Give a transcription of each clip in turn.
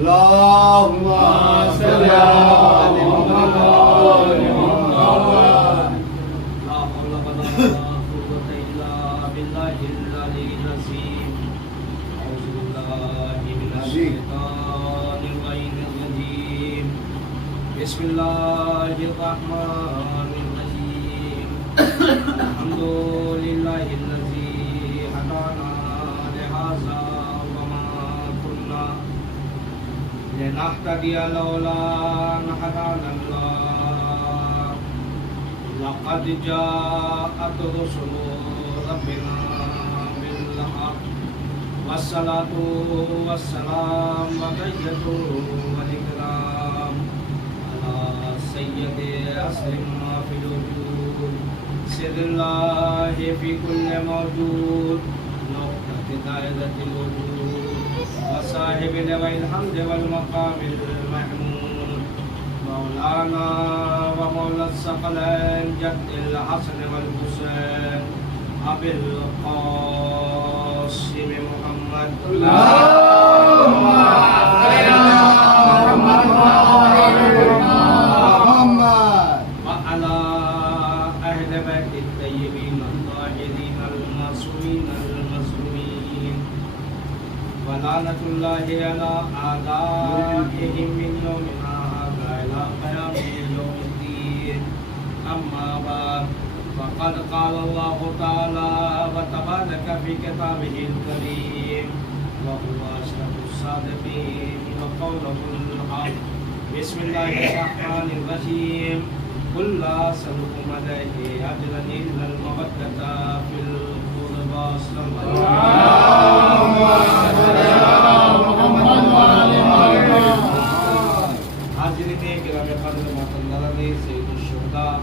اللهم صل على محمد لا حول ولا قوة إلا بالله العلي العظيم. أعوذ بالله من الشيطان الرجيم. بسم الله الرحمن الرحيم. الحمد لله الذي هدانا لهذا وما كنا لنهتدي لولا أن هدانا الله. لقد جاءت رسل ربنا بالحق والصلاة والسلام وتحية والإكرام على سيد أسلم ما في الوجود سر الله في كل موجود نقطة دائرة الوجود وصاحب لواء الحمد والمقام المحمود مولانا ومولى الثقلين جد الحسن والحسين أبي القاسم محمد. اللهم صل على محمد وعلى أهل بيت الطيبين الطاهرين المعصومين المظلومين ولعنة الله على أعدائهم من يومنا هذا إلى قيام يوم الدين. أما بعد فقد قال الله تعالى وتبارك في كتابه الكريم وهو أشرف الصادقين وقوله الحق. بسم الله الرحمن الرحيم. قل لا أسألكم عليه أجرا إلا المودة في القربى. اللهم صل على محمد وعلى محمد. حاضرین کرام قدر محترم سید الشہداء،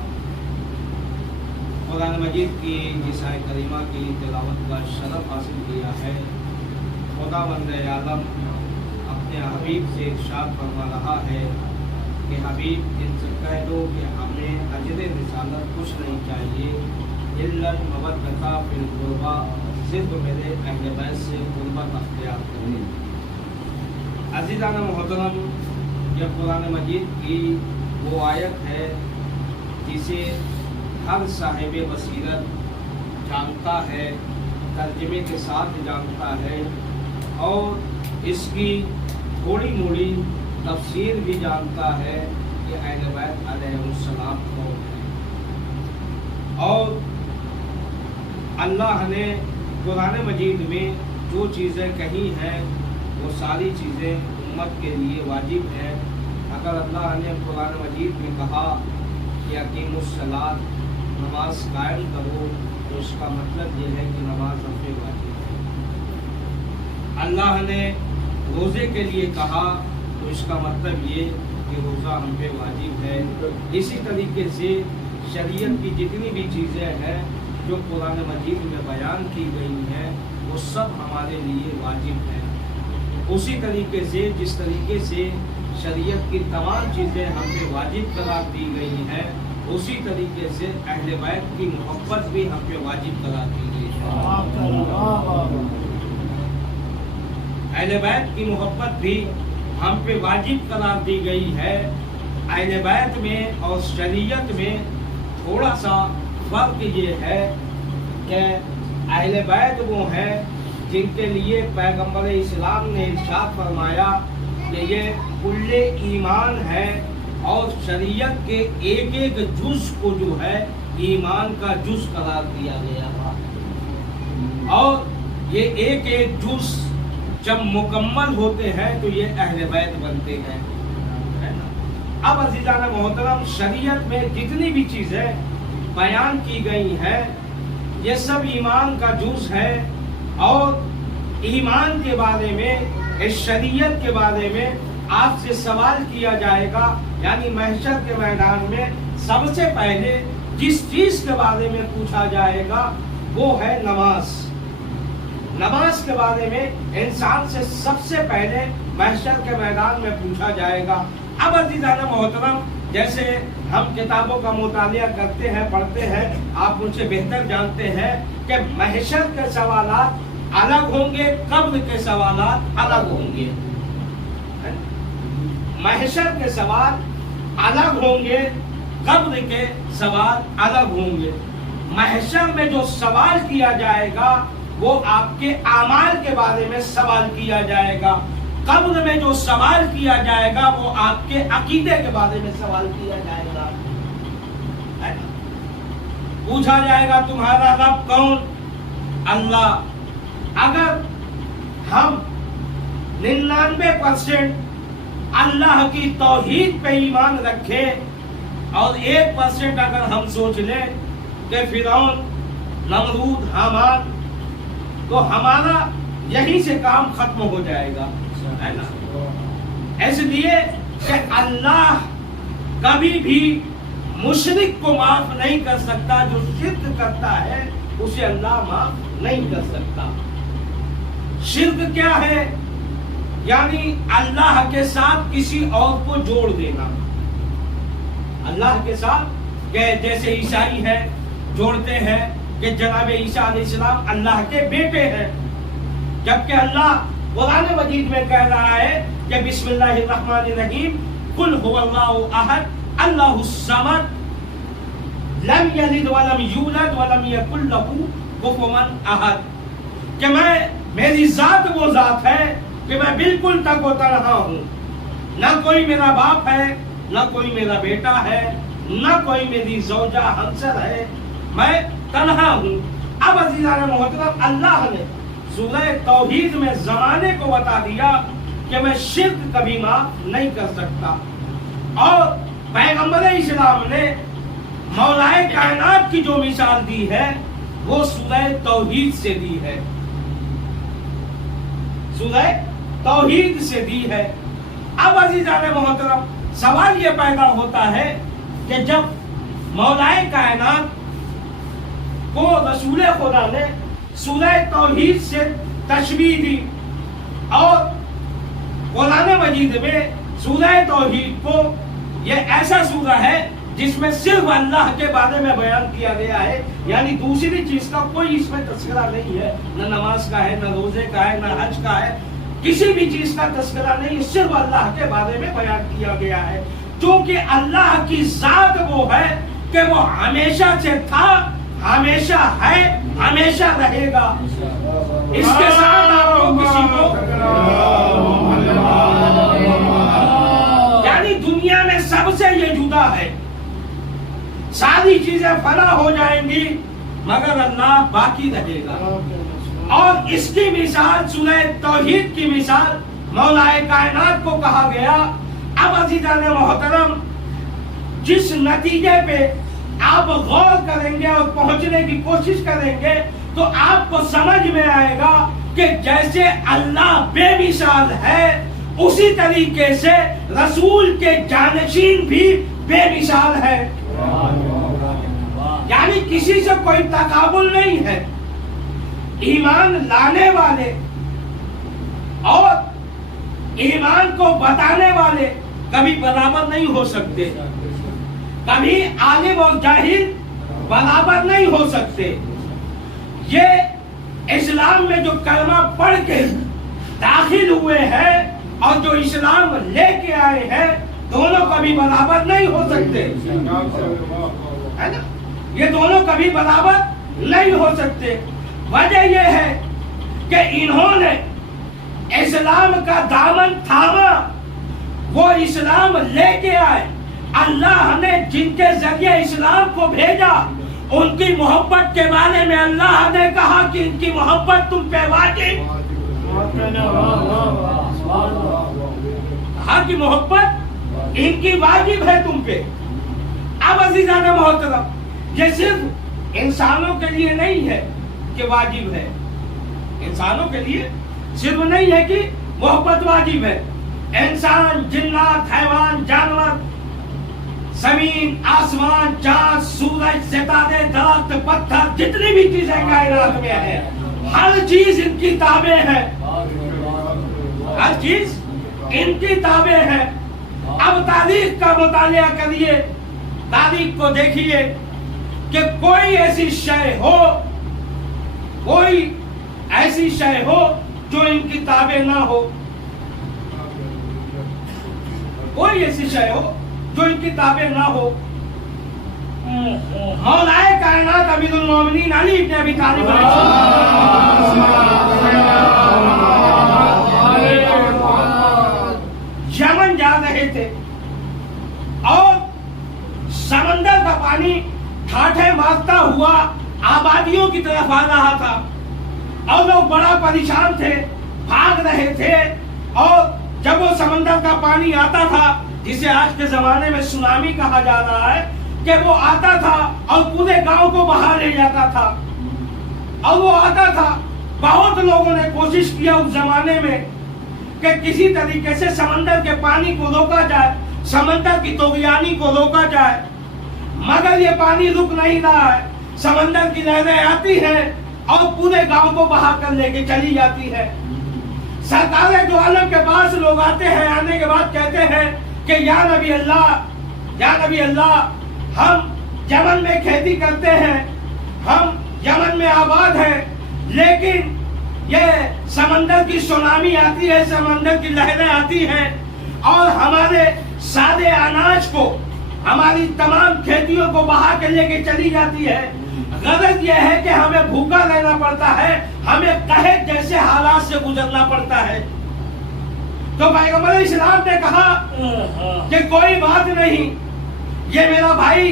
قرآن مجید کی جس آیت کریمہ کی تلاوت کا شرف حاصل کیا ہے، خداوند عالم اپنے حبیب سے ارشاد فرما رہا ہے کہ حبیب ان سے کہہ دو کہ ہمیں اجر رسالت کچھ نہیں چاہیے الا المودۃ فی القربى، صرف میرے اہل بیت سے قربت اختیار کریں۔ عزیزان محترم، یہ قرآن مجید کی وہ آیت ہے جسے ہر صاحب بصیرت جانتا ہے، ترجمے کے ساتھ جانتا ہے، اور اس کی تھوڑی موڑی تفسیر بھی جانتا ہے کہ اہل بیت علیہ السلام کون ہے۔ اور اللہ نے قرآن مجید میں جو چیزیں کہی ہیں وہ ساری چیزیں امت کے لیے واجب ہے۔ اگر اللہ نے قرآن مجید میں کہا کہ اقیم الصلاۃ، نماز قائم کرو، تو اس کا مطلب یہ ہے کہ نماز ہم پہ واجب ہے۔ اللہ نے روزے کے لیے کہا تو اس کا مطلب یہ کہ روزہ ہم پہ واجب ہے۔ اسی طریقے سے شریعت کی جتنی بھی چیزیں ہیں جو قرآن مجید میں بیان کی گئی ہیں وہ سب ہمارے لیے واجب ہیں۔ اسی طریقے سے جس طریقے سے شریعت کی تمام چیزیں ہم پہ واجب قرار دی گئی ہیں، اسی طریقے سے اہل بیت کی محبت بھی ہم پہ واجب قرار دی گئی ہے۔ اہل بیت کی محبت بھی ہم پہ واجب قرار دی گئی ہے۔ اہل بیت میں اور شریعت میں تھوڑا سا فرق یہ ہے کہ اہل بیت وہ ہیں جن کے لیے پیغمبر اسلام نے ارشاد فرمایا کہ یہ کل ایمان ہے، اور شریعت کے ایک ایک جز کو جو ہے ایمان کا جز قرار دیا گیا تھا، اور یہ ایک ایک جز جب مکمل ہوتے ہیں تو یہ اہل بیت بنتے ہیں۔ اب عزیزان محترم، شریعت میں جتنی بھی چیزیں بیان کی گئی ہیں یہ سب ایمان کا جز ہے، اور ایمان کے بارے میں، اس شریعت کے بارے میں آپ سے سوال کیا جائے گا، یعنی محشر کے میدان میں سب سے پہلے جس چیز کے بارے میں پوچھا جائے گا وہ ہے نماز۔ نماز کے بارے میں انسان سے سب سے پہلے محشر کے میدان میں پوچھا جائے گا۔ اب عزیزان محترم، جیسے ہم کتابوں کا مطالعہ کرتے ہیں، پڑھتے ہیں، آپ مجھ سے بہتر جانتے ہیں کہ محشر کے سوالات الگ ہوں گے، قبر کے سوالات الگ ہوں گے۔ محشر کے سوال الگ ہوں گے، قبر کے سوال الگ ہوں گے۔ محشر میں جو سوال کیا جائے گا وہ آپ کے اعمال کے بارے میں سوال کیا جائے گا۔ قبر میں جو سوال کیا جائے گا وہ آپ کے عقیدے کے بارے میں سوال کیا جائے گا۔ پوچھا جائے گا تمہارا رب کون؟ اللہ۔ اگر ہم 99% اللہ کی توحید پہ ایمان رکھیں اور 1% اگر ہم سوچ لیں کہ فرعون، نمرود، حامان، تو ہمارا یہیں سے کام ختم ہو جائے گا، ہے نا؟ اس لیے کہ اللہ کبھی بھی مشرک کو معاف نہیں کر سکتا، جو شرک کرتا ہے اسے اللہ معاف نہیں کر سکتا۔ شرک کیا ہے؟ یعنی اللہ کے ساتھ کسی اور کو جوڑ دینا۔ اللہ کے ساتھ کہ جیسے عیسائی ہے، جوڑتے ہیں کہ جناب عیسیٰ علیہ السلام اللہ کے بیٹے ہیں، جبکہ اللہ قرآن مجید میں کہہ رہا ہے کہ بسم اللہ الرحمن الرحیم، قل هو اللہ احد اللہ الصمد لم یلد ولم یولد ولم یکن لہ کفوا احد، کہ میری ذات وہ ذات ہے کہ میں بالکل تک و تنہا ہوں، نہ کوئی میرا باپ ہے، نہ کوئی میرا بیٹا ہے، نہ کوئی میری زوجہ ہمسر ہے، میں تنہا ہوں۔ اب عزیزان محترم، اللہ نے سورہ توحید میں زمانے کو بتا دیا کہ میں شرک کبھی معاف نہیں کر سکتا، اور پیغمبر اسلام نے مولائے کائنات کی جو مثال دی ہے وہ سورہ توحید سے دی ہے، سورہ توحید سے دی ہے۔ اب عزیزان محترم، سوال یہ پیدا ہوتا ہے کہ جب مولائے کائنات کو رسول خدا نے سورہ توحید سے تشبیہ دی، اور قرآن مجید میں سورہ توحید کو یہ ایسا سورہ ہے جس میں صرف اللہ کے بارے میں بیان کیا گیا ہے، یعنی دوسری چیز کا کوئی اس میں تذکرہ نہیں ہے، نہ نماز کا ہے، نہ روزے کا ہے، نہ حج کا ہے، کسی بھی چیز کا تذکرہ نہیں، صرف اللہ کے بارے میں بیان کیا گیا ہے، کیونکہ اللہ کی ذات وہ ہے کہ وہ ہمیشہ سے تھا، ہمیشہ ہے، ہمیشہ رہے گا۔ اس کے ساتھ آپ کو کسی کو یعنی دنیا میں سب سے یہ جدا ہے، ساری چیزیں فنا ہو جائیں گی مگر اللہ باقی رہے گا۔ اور اس کی مثال سورہ توحید کی مثال مولائے کائنات کو کہا گیا۔ اب عزیزان محترم، جس نتیجے پہ آپ غور کریں گے اور پہنچنے کی کوشش کریں گے تو آپ کو سمجھ میں آئے گا کہ جیسے اللہ بے مثال ہے اسی طریقے سے رسول کے جانشین بھی بے مثال ہے، یعنی کسی سے کوئی تقابل نہیں ہے۔ ایمان لانے والے اور ایمان کو بتانے والے کبھی برابر نہیں ہو سکتے، کبھی عالم اور جاہل برابر نہیں ہو سکتے۔ یہ اسلام میں جو کلمہ پڑھ کے داخل ہوئے ہیں اور جو اسلام لے کے آئے ہیں دونوں کبھی برابر نہیں ہو سکتے، ہے نا؟ یہ دونوں کبھی برابر نہیں ہو سکتے۔ وجہ یہ ہے کہ انہوں نے اسلام کا دامن تھاما، وہ اسلام لے کے آئے، اللہ نے جن کے ذریعے اسلام کو بھیجا ان کی محبت کے بارے میں اللہ نے کہا کہ ان کی محبت تم پہ واجب، کہا کہ محبت ان کی واجب ہے تم پہ۔ اب عزیزان محترم، یہ صرف انسانوں کے لیے نہیں ہے کہ واجب ہے، انسانوں کے لیے صرف نہیں ہے کہ محبت واجب ہے، انسان، جنات، حیوان، جانور، زمین، آسمان، چاند، سورج، ستارے، درخت، پتھر، جتنی بھی چیزیں کائنات میں ہیں ہر چیز ان کی تابع ہے، ہر چیز ان کی تابع ہے۔ اب تاریخ کا مطالعہ کریے، تاریخ کو دیکھیے کہ کوئی ایسی شے ہو، کوئی ایسی شے ہو جو ان کی تابع نہ ہو، کوئی ایسی شے ہو جو ان کی تابع نہ ہو۔ مولا کائنات امیر المومنین علی ابن ابی طالب یمن جا رہے تھے اور سمندر کا پانی ٹھاٹھے مارتا ہوا آبادیوں کی طرف آ رہا تھا اور لوگ بڑا پریشان تھے، بھاگ رہے تھے۔ اور جب وہ سمندر کا پانی آتا تھا، جسے آج کے زمانے میں سونامی کہا جا رہا ہے، کہ وہ آتا تھا اور پورے گاؤں کو بہا لے جاتا تھا، اور وہ آتا تھا۔ بہت لوگوں نے کوشش کیا اس زمانے میں کہ کسی طریقے سے سمندر کے پانی کو روکا جائے، سمندر کی طغیانی کو روکا جائے، مگر یہ پانی رک نہیں رہا ہے۔ سمندر کی لہریں آتی ہیں اور پورے گاؤں کو بہا کر لے کے چلی جاتی ہے۔ سرکار دو عالم کے پاس لوگ آتے ہیں، آنے کے بعد کہتے ہیں کہ یا نبی اللہ، یا نبی اللہ، ہم یمن میں کھیتی کرتے ہیں، ہم یمن میں آباد ہیں، لیکن یہ سمندر کی سونامی آتی ہے، سمندر کی لہریں آتی ہیں اور ہمارے سارے اناج کو، ہماری تمام کھیتیوں کو بہا کے لے کے چلی جاتی ہے۔ غرض یہ ہے کہ ہمیں بھوکا رہنا پڑتا ہے، ہمیں قحط جیسے حالات سے گزرنا پڑتا ہے۔ تو پیغمبر اسلام نے کہا کہ کوئی بات نہیں، یہ میرا بھائی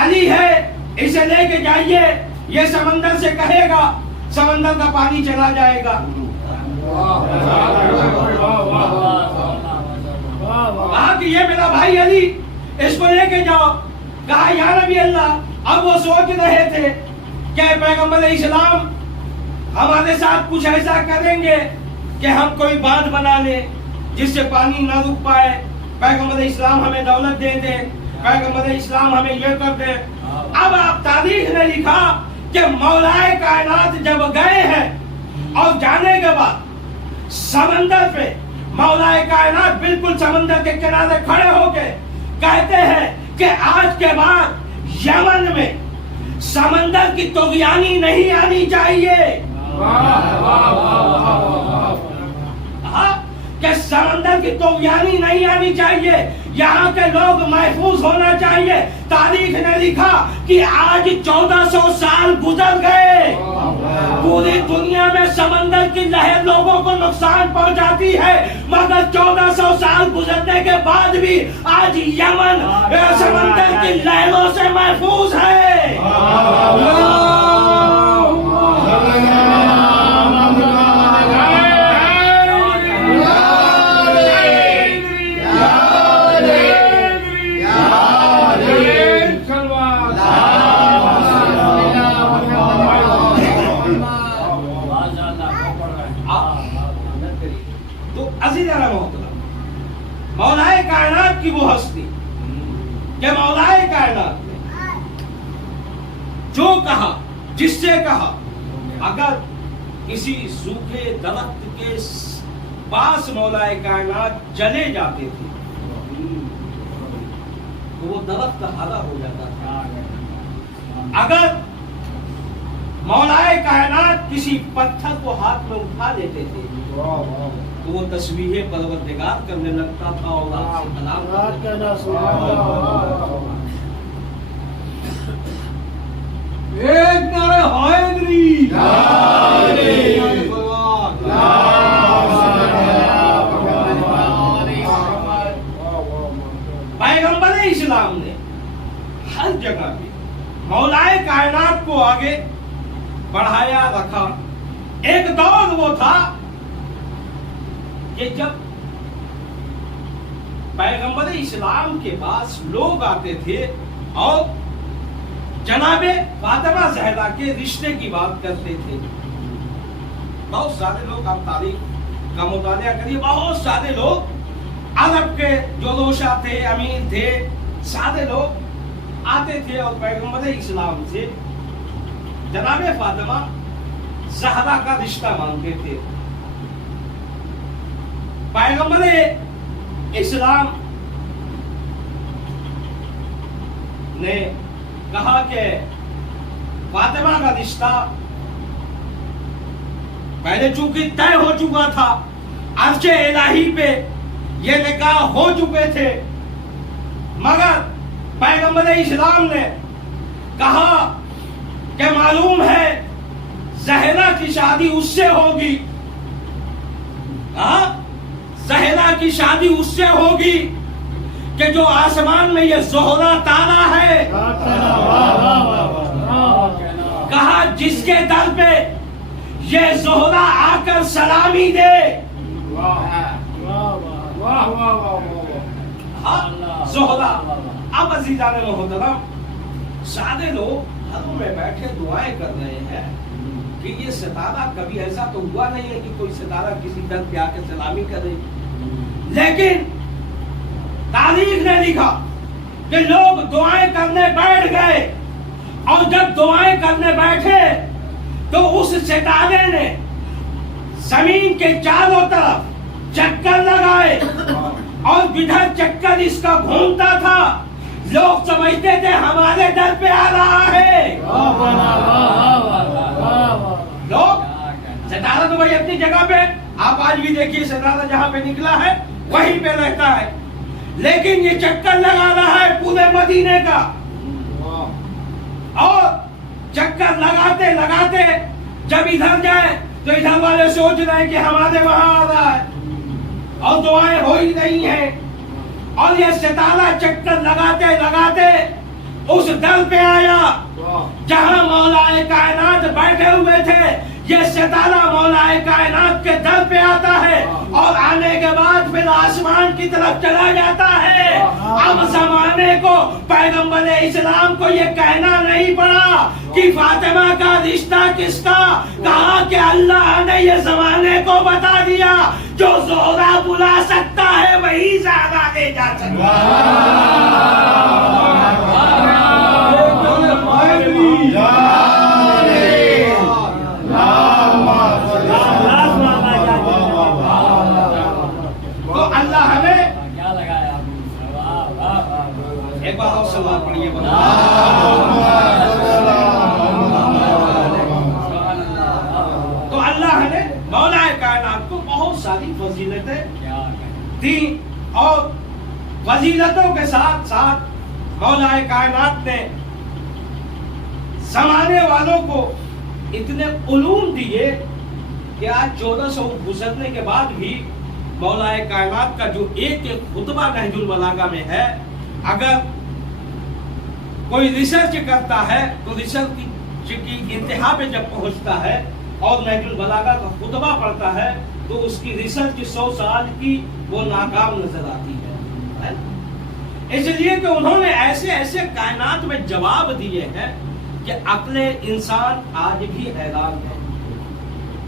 علی ہے، اسے لے کے جائیے، یہ سمندر سے کہے گا، سمندر کا پانی چلا جائے گا۔ کہا کہ یہ میرا بھائی علی، اس کو لے کے جاؤ۔ کہا یا نبی اللہ، اب وہ سوچ رہے تھے کہ پیغمبر اسلام ہمارے ساتھ کچھ ایسا کریں گے کہ ہم کوئی باندھ بنا لیں جس سے پانی نہ رک پائے، پیغمبر اسلام ہمیں دولت دے دے، پیغمبر اسلام ہمیں یہ کر دے۔ اب آپ تاریخ نے لکھا کہ مولا کائنات جب گئے ہیں اور جانے کے بعد سمندر پہ مولا کائنات بالکل سمندر کے کنارے کھڑے ہو کے کہتے ہیں کہ آج کے بعد یمن میں سمندر کی طغیانی نہیں آنی چاہیے، کہ سمندر کی طغیانی نہیں آنی چاہیے، یہاں کے لوگ محفوظ ہونا چاہیے۔ تاریخ نے لکھا کہ آج 1400 سال گزر گئے، پوری دنیا میں سمندر کی لہر لوگوں کو نقصان پہنچاتی ہے، مگر 1400 سال گزرنے کے بعد بھی آج یمن سمندر کی لہروں سے محفوظ ہے۔ مولا کائنات کی وہ ہستی کہ مولا کائنات نے جو کہا، جس سے کہا، اگر کسی سوکھے درخت کے پاس مولا کائنات چلے جاتے تھے تو وہ درخت ہرا ہو جاتا تھا۔ اگر مولا کائنات کسی پتھر کو ہاتھ میں اٹھا لیتے تھے تو وہ تسبیح پروردگار کرنے لگتا تھا اور آپ سے کلام کرنے لگتا تھا۔ ایک نعرہ حیدری، پیغمبر اسلام نے ہر جگہ پہ مولا کائنات کو آگے بڑھایا رکھا۔ ایک دور وہ تھا کہ جب پیغمبر اسلام کے پاس لوگ آتے تھے اور جناب فاطمہ زہرا کے رشتے کی بات کرتے تھے، بہت سارے لوگ، آپ تاریخ کا مطالعہ کریے، بہت سارے لوگ عرب کے جو روشا تھے، امیر تھے، سارے لوگ آتے تھے اور پیغمبر اسلام سے جناب فاطمہ زہرا کا رشتہ مانتے تھے. پیغمبر اسلام نے کہا کہ فاطمہ کا رشتہ پہلے چونکہ طے ہو چکا تھا، عرش الہی پہ یہ نکاح ہو چکے تھے، مگر پیغمبر اسلام نے کہا کہ معلوم ہے زہرا کی شادی اس سے ہوگی. زہرا کی شادی اس سے ہوگی کہ جو آسمان میں یہ زہرا تارا ہے، کہا جس کے در پہ یہ زہرا آ کر سلامی دے. زہرا. اب عزیزان محترم، سادے لوگ گھروں میں بیٹھے دعائیں کر رہے ہیں کہ یہ ستارہ، کبھی ایسا تو ہوا نہیں ہے کہ کوئی ستارہ کسی در پہ آ کے سلامی کرے، لیکن تاریخ نے لکھا کہ لوگ دعائیں کرنے بیٹھ گئے، اور جب دعائیں کرنے بیٹھے تو اس ستارے نے زمین کے چاروں طرف چکر لگائے، اور جدھر چکر اس کا گھومتا تھا لوگ سمجھتے تھے ہمارے در پہ آ رہا ہے. لوگ ستارہ تو بھائی اپنی جگہ پہ، آپ آج بھی دیکھیے ستارہ جہاں پہ نکلا ہے وہیں پہ رہتا ہے، لیکن یہ چکر لگا رہا ہے پورے مدینے کا. اور چکر لگاتے لگاتے جب ادھر جائے تو ادھر والے سوچ رہے ہیں کہ ہمارے وہاں آ رہا ہے، اور دعائیں ہو ہی رہی ہیں. اور یہ ستارہ چکر لگاتے لگاتے اس در پہ آیا جہاں مولا کائنات بیٹھے ہوئے تھے. یہ ستارہ مولا کائنات کے در پہ آتا ہے اور آنے کے بعد پھر آسمان کی طرف چلا جاتا ہے. اب زمانے کو، پیغمبر اسلام کو یہ کہنا نہیں پڑا کہ فاطمہ کا رشتہ کس کا، کہا کہ اللہ نے یہ زمانے کو بتا دیا جو زہرا بلا سکتا ہے وہی زہرا لے جا سکتا تو اللہ ہمیں ایک بار اور سلام پڑھیے. تو اللہ نے مولا کائنات کو بہت ساری فضیلتیں دی، اور فضیلتوں کے ساتھ ساتھ مولا کائنات نے زمانے والوں کو اتنے علوم دیے کہ آج 1400 گزرنے کے بعد بھی مولا کائنات کا جو ایک ایک خطبہ نہج البلاغہ میں ہے، اگر کوئی ریسرچ کرتا ہے تو ریسرچ کی انتہا پہ جب پہنچتا ہے اور نہج البلاغہ کا خطبہ پڑھتا ہے تو اس کی ریسرچ 100 سال کی وہ ناکام نظر آتی ہے. اس لیے کہ انہوں نے ایسے ایسے کائنات میں جواب دیے ہیں کہ عقل انسان آج بھی حیران ہے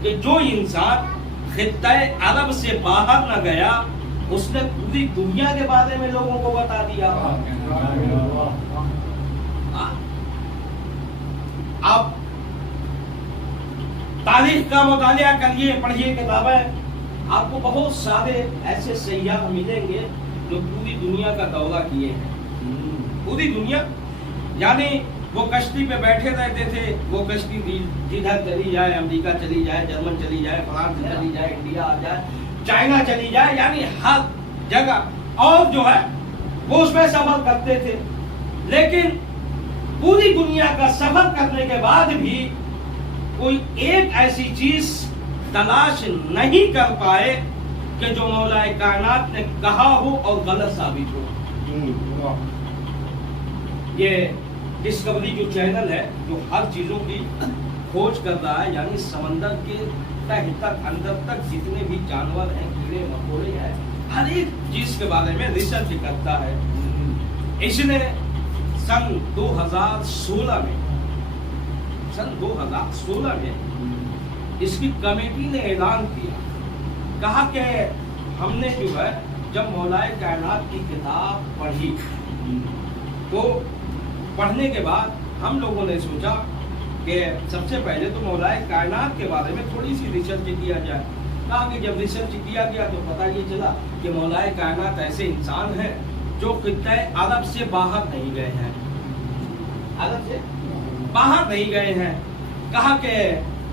کہ جو انسان خطہ عرب سے باہر نہ گیا اس نے پوری دنیا کے بارے میں لوگوں کو بتا دیا. اب تاریخ کا مطالعہ کریے، پڑھیے کتابیں، آپ کو بہت سارے ایسے سیاح ملیں گے جو پوری دنیا کا دورہ کیے ہیں. پوری دنیا، یعنی وہ کشتی پہ بیٹھے رہتے تھے، وہ کشتی جدھر چلی جائے، امریکہ چلی جائے، جرمن چلی جائے، فرانس چلی جائے، انڈیا آ جائے، چائنا چلی جائے، یعنی ہر جگہ، اور جو ہے وہ اس میں سفر کرتے تھے. لیکن پوری دنیا کا سفر کرنے کے بعد بھی کوئی ایک ایسی چیز تلاش نہیں کر پائے کہ جو مولا کائنات نے کہا ہو اور غلط ثابت ہو. یہ ڈسکوری جو چینل ہے جو ہر چیزوں کی کھوج کر رہا ہے، یعنی سمندر کے تہ تک، اندر تک جتنے بھی جانور ہیں، کیڑے مکوڑے ہیں، ہر ایک چیز کے بارے میں ریسرچ کرتا ہے. اس نے سن 2016 میں اس کی کمیٹی نے اعلان کیا، کہا کہ ہم نے جو ہے جب مولا کائنات کی کتاب پڑھی تو پڑھنے کے بعد ہم لوگوں نے سوچا کہ سب سے پہلے تو مولائے کائنات کے بارے میں تھوڑی سی ریسرچ کیا جائے. کہا کہ جب ریسرچ کیا گیا تو پتہ یہ چلا کہ مولائے کائنات ایسے انسان ہیں جو خطۂ عرب سے باہر نہیں گئے ہیں, عرب سے باہر نہیں گئے ہیں. کہا کہ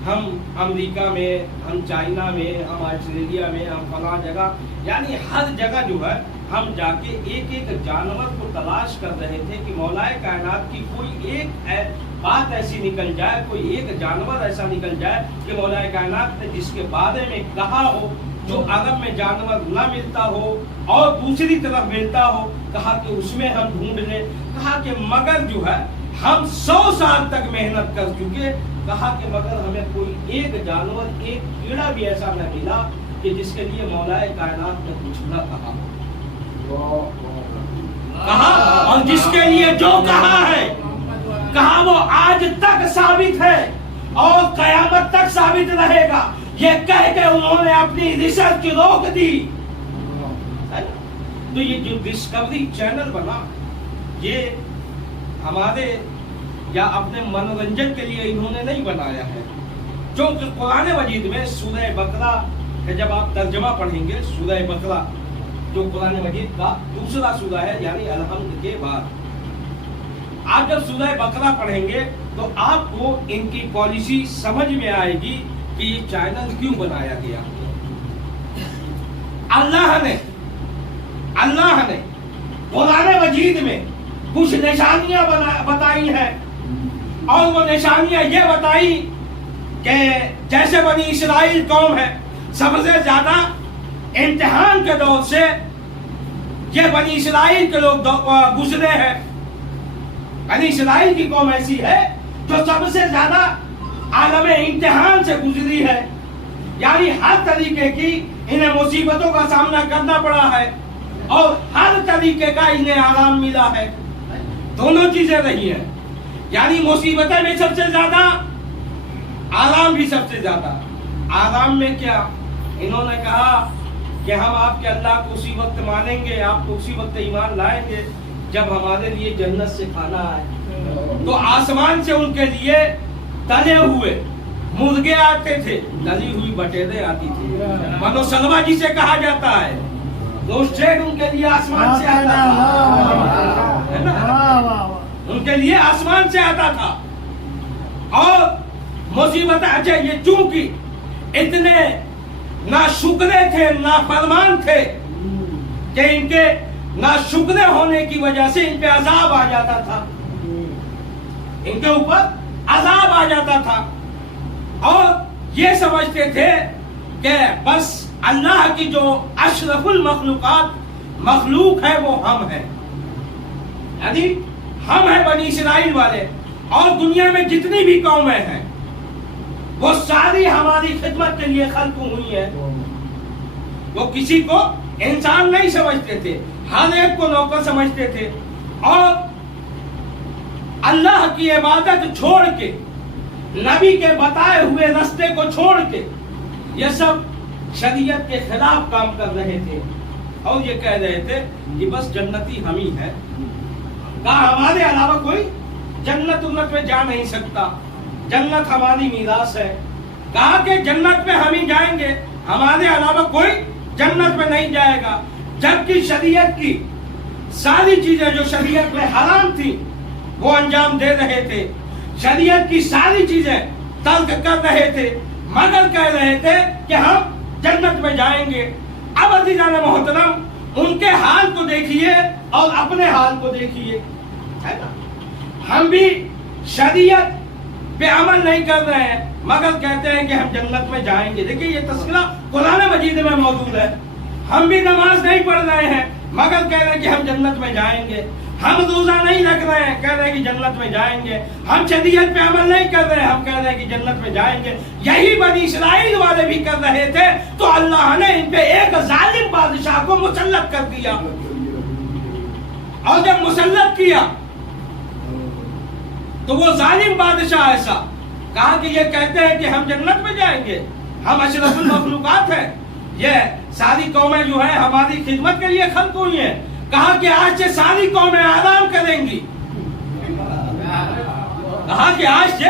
ہم امریکہ میں, ہم چائنا میں, ہم آسٹریلیا میں, ہم فلاں جگہ, یعنی ہر جگہ جو ہے ہم جا کے ایک ایک جانور کو تلاش کر رہے تھے کہ مولائے کائنات کی کوئی ایک بات ایسی نکل جائے, کوئی ایک جانور ایسا نکل جائے کہ مولائے کائنات نے جس کے بارے میں کہا ہو جو عرب میں جانور نہ ملتا ہو اور دوسری طرف ملتا ہو. کہا کہ اس میں ہم ڈھونڈ لیں. کہا کہ مگر جو ہے ہم 100 سال تک محنت کر چکے. کہا کہ مگر ہمیں کوئی ایک جانور, ایک کیڑا بھی ایسا نہ ملا کہ جس کے لیے مولائے کائنات نے کچھ نہ کہا. کہا اور جس کے لیے جو کہا ہے کہا وہ آج تک ثابت ہے اور قیامت تک ثابت رہے گا. یہ کہہ کے انہوں نے اپنی ریسرچ روک دی. تو یہ جو ڈسکوری چینل بنا یہ ہمارے یا اپنے منورنجن کے لیے انہوں نے نہیں بنایا ہے. جو کہ قرآن مجید میں سورہ بقرہ کا جب آپ ترجمہ پڑھیں گے, سورہ بقرہ جو قرآن مجید کا دوسرا سورہ ہے یعنی الحمد کے بعد, آپ جب سورہ بقرہ پڑھیں گے تو آپ کو ان کی پالیسی سمجھ میں آئے گی کہ یہ چینل کیوں بنایا گیا. اللہ نے قرآن مجید میں کچھ نشانیاں بتائی ہیں اور وہ نشانیاں یہ بتائی کہ جیسے بنی اسرائیل قوم ہے, سب سے زیادہ امتحان کے دور سے یہ بنی اسرائیل کے لوگ گزرے ہیں. بنی اسرائیل کی قوم ایسی ہے جو سب سے زیادہ عالم امتحان سے گزری ہے, یعنی ہر طریقے کی انہیں مصیبتوں کا سامنا کرنا پڑا ہے اور ہر طریقے کا انہیں آرام ملا ہے. دونوں چیزیں رہی ہیں, یعنی مصیبتیں بھی سب سے زیادہ, آرام بھی سب سے زیادہ. آرام میں کیا انہوں نے کہا کہ ہم آپ کے اللہ کو اسی وقت مانیں گے, آپ کو اسی وقت ایمان لائیں گے جب ہمارے لیے جنت سے کھانا آئے. تو آسمان سے ان کے لیے تلے ہوئے مرغے آتے تھے, تلی ہوئی بٹیریں آتی تھی, منو سلوا جسے کہا جاتا ہے, روسٹیڈ ان کے لیے آسمان سے آتا تھا, ان کے لیے آسمان سے آتا تھا. اور مصیبت اچھا یہ چونکہ اتنے ناشکرے تھے, نافرمان تھے کہ ان کے ناشکرے ہونے کی وجہ سے ان پہ عذاب آ جاتا تھا, ان کے اوپر عذاب آ جاتا تھا. اور یہ سمجھتے تھے کہ بس اللہ کی جو اشرف المخلوقات مخلوق ہے وہ ہم ہیں, یعنی ہم ہیں بنی اسرائیل والے, اور دنیا میں جتنی بھی قومیں ہیں وہ ساری ہماری خدمت کے لیے خلق ہوئی ہیں. وہ کسی کو انسان نہیں سمجھتے تھے, ہر ایک کو نوکر سمجھتے تھے, اور اللہ کی عبادت چھوڑ کے, نبی کے بتائے ہوئے راستے کو چھوڑ کے یہ سب شریعت کے خلاف کام کر رہے تھے اور یہ کہہ رہے تھے کہ بس جنتی ہم ہی ہیں. کہا ہمارے علاوہ کوئی جنت میں جا نہیں سکتا, جنت ہماری میراث ہے. کہا کہ جنت میں ہم ہی جائیں گے, ہمارے علاوہ کوئی جنت میں نہیں جائے گا. جبکہ شریعت کی ساری چیزیں جو شریعت میں حرام تھی وہ انجام دے رہے تھے, شریعت کی ساری چیزیں ترک کر رہے تھے, مگر کہہ رہے تھے کہ ہم جنت میں جائیں گے. اب عزیزان محترم ان کے حال کو دیکھیے اور اپنے حال کو دیکھیے, ہم بھی شریعت پہ عمل نہیں کر رہے ہیں مگر کہتے ہیں کہ ہم جنت میں جائیں گے. دیکھیے یہ تذکرہ قرآن مجید میں موجود ہے. ہم بھی نماز نہیں پڑھ رہے ہیں مگر کہہ رہے ہیں کہ ہم جنت میں جائیں گے. ہم روزہ نہیں رکھ رہے ہیں, کہہ رہے ہیں کہ جنت میں جائیں گے. ہم شریعت پہ عمل نہیں کر رہے ہیں, ہم کہہ رہے ہیں کہ جنت میں جائیں گے. یہی بنی اسرائیل والے بھی کر رہے تھے تو اللہ نے ان پہ ایک ظالم بادشاہ کو مسلط کر دیا. اور جب مسلط کیا تو وہ ظالم بادشاہ ایسا کہا کہ یہ کہتے ہیں کہ ہم جنت میں جائیں گے, ہم اشرف المخلوقات ہیں, یہ ساری قومیں جو ہیں ہماری خدمت کے لیے خلق ہوئی ہیں. کہا کہ آج سے ساری قومیں آرام کریں گی, کہا کہ آج سے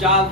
4